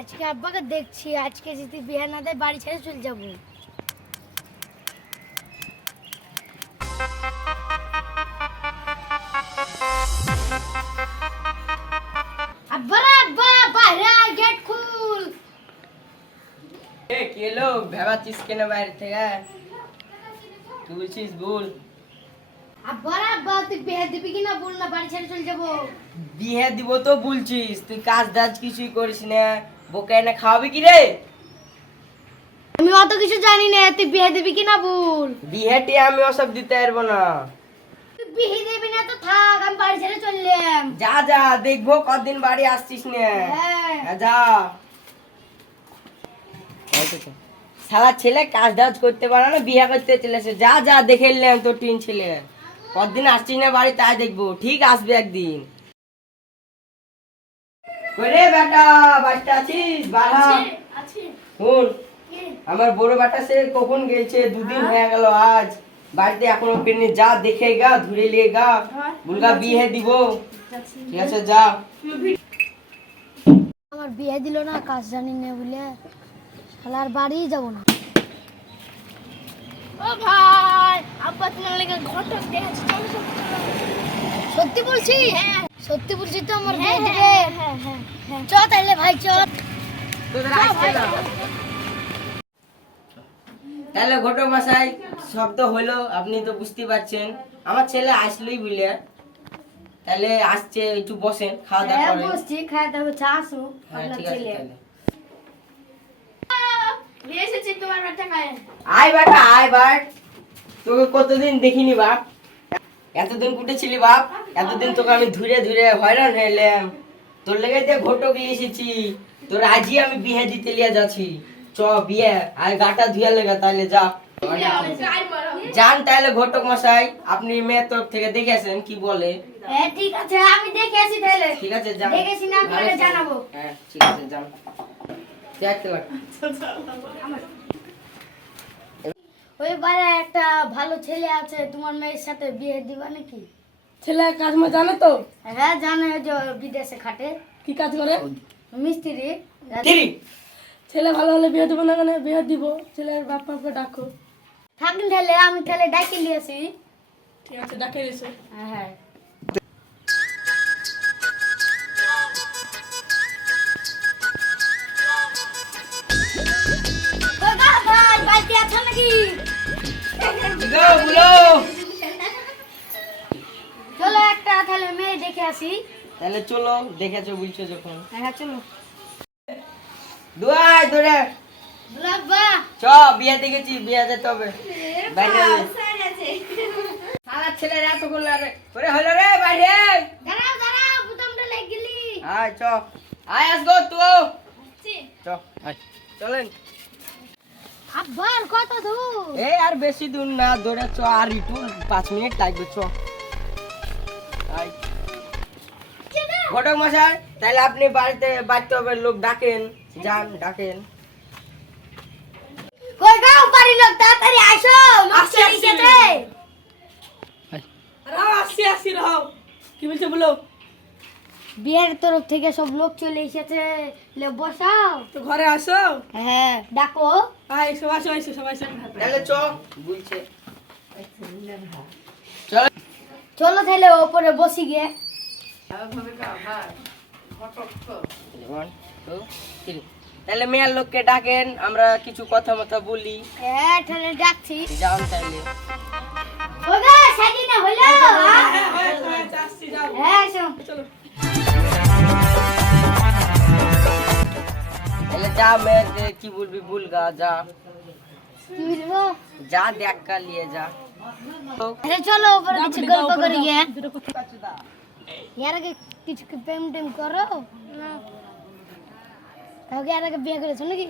আজকে আব্বাকে দেখছি আজকে যদি বিয়ে না দেয় বাড়ি ছেড়ে চলে যাব। আব্বা আব্বা বাইরে গেট খুল। এ কি এলো ভেবাচ্ছিস কেন বাইরে থেকে? তুই বলছিস ভুল। আব্বা আব্বা তুই বিয়ে দিবি কিনা বল না বাড়ি ছেড়ে চলে যাব। বিয়ে দিব তো বলছিস তুই কাজ দাজ কিছুই করিস না। বোকা এনে খাওয়াবি কি রে আমি অত কিছু জানি না তুই বিয়ে দিবি কিনা বল? বিয়েটি আমি ওসব দিতে পারব না। তুই বিয়ে দিবি না তো থাক আমি বাড়ি ছেড়ে চললাম। যা যা দেখব কদিন বাড়ি আসছিস না। হ্যাঁ। যা। শালা ছেলে কাজ দাজ করতে পারে না বিয়ে করতে চলেছে যা যা দেখে এলাম তোর টিন ছেলে। কদিন আসছিস না বাড়ি তাই দেখব। ঠিক আসবে একদিন। করে বেটা বাড়িতে আছিস? বাড়া। আছে শুন আমার বড় বেটা সে কখন গেছে দুদিন হয়ে। গেল আজ। বাড়িতে এখনও ফিরনি। যা দেখে গা ধরে লিয়ে গা। বুলগা বিয়ে দিব। ঠিক আছে। যা। আমার বিয়ে দিল না কাজ জানি না বলে। শালার বাড়ি যাব না। ও ভাই আব্বা তোমার লেগে ঘটক দেখেছি সত্যি বলছি? হ্যাঁ। সত্যি বলছি তো আমার বিয়ে দিবে? চ তাইলে ভাই চ। তোদের আসছে না। তাহলে ঘটক মশাই সব তো হলো আপনি তো বুঝতে পারছেন। আমার ছেলে আসলোই বুঝলে। তাহলে আসছে একটু বসেন খাওয়া দাওয়া হ্যাঁ করেন। বসছি চা আসু হ্যাঁ ঠিক আছে আয় বাটা আয় বাট। তোকে কতদিন দেখিনি বাপ। এতদিন কুটে ছিলি বাপ। এতদিন তোকে আমি ধুরে ধুরে হয়রান হইলাম। তোর লেগে দিয়ে ঘটক নিয়ে এসেছি। তোর আজই আমি বিয়ে দিতে লিয়ে যাচ্ছি। চ বিয়ে। আর গাটা ধুয়ে লেগে তাহলে যা। যান তাহলে ঘটক মশাই আপনি মেয়ের তরফ থেকে দেখেছেন কি বলে। হ্যাঁ ঠিক আছে আমি দেখে আসি তাহলে ঠিক আছে যান। দেখেছি না ছিল। জানাব। হ্যাঁ ঠিক আছে যান। দেখতে ওই বারে একটা ভালো ছেলে আছে তোমার মেয়ের সাথে বিয়ে দিবা নাকি? ছেলে কাজ মা জানে তো? হ্যাঁ জানে যে বিদেশে খাটে। কি কাজ করে? মিস্ত্রি। ছেলে ভালো হলে বিয়ে দেবো না কেন? বিয়ে দিব। ছেলের বাপ মাকে ডাকো। থাকুন তাহলে আমি তাহলে ডাকি নিয়ে আসি ঠিক আছে ডাকে দিয়েছে। হ্যাঁ কোথা ভাই বাড়িতে আছো নাকি গো বুলো চলো দেখে আসি। তাহলে চলো দেখেছ বলছো যখন। হ্যাঁ চলো। দুয়াই ধরে। চ হলো রে বাইরে। দাঁড়াও দাঁড়াও বুতামটা আয় চ। আয় তো চ আয়। চলেন। আবার কত দূর এই আর বেশি দূর না দৌড়ে চ আর একটু পাঁচ মিনিট লাগবে চ। ঘটক মশাই তাহলে আপনি বাড়িতে বাড়তে হবে লোক ডাকেন যান ডাকেন। কই গাও বাড়ি লোক তাড়াতাড়ি আসো মাস্টার এসেছে রাও আসছি আসছি রাও। কি বলছে বলো? বিয়ের তরফ থেকে সব লোক চলে এসেছে। লে বসাও। তো ঘরে আসো। হ্যাঁ ডাকো। আয় সবাই সবাই সবাই সবাই তাহলে চ বলছে চল। চলো তাহলে ওপরে বসি গিয়ে. তাহলে মেয়ের লোককে ডাকেন আমরা কিছু কথা মতো বলি। হ্যাঁ তাহলে ডাকছি। যান তাহলে। ওগা সাজি না হলো হ্যাঁ চলো। তাহলে যা মেয়ের কি বলবি ভুলগা যা। কি বলব? যা দেখ কা লিয়ে যা। আরে চলো ওপরে কিছু গল্প করি গিয়ে ইয়ার আগে কিছু কি প্রেম টেম করো না তাহলে ইয়ার আগে বিয়ে করেছ নাকি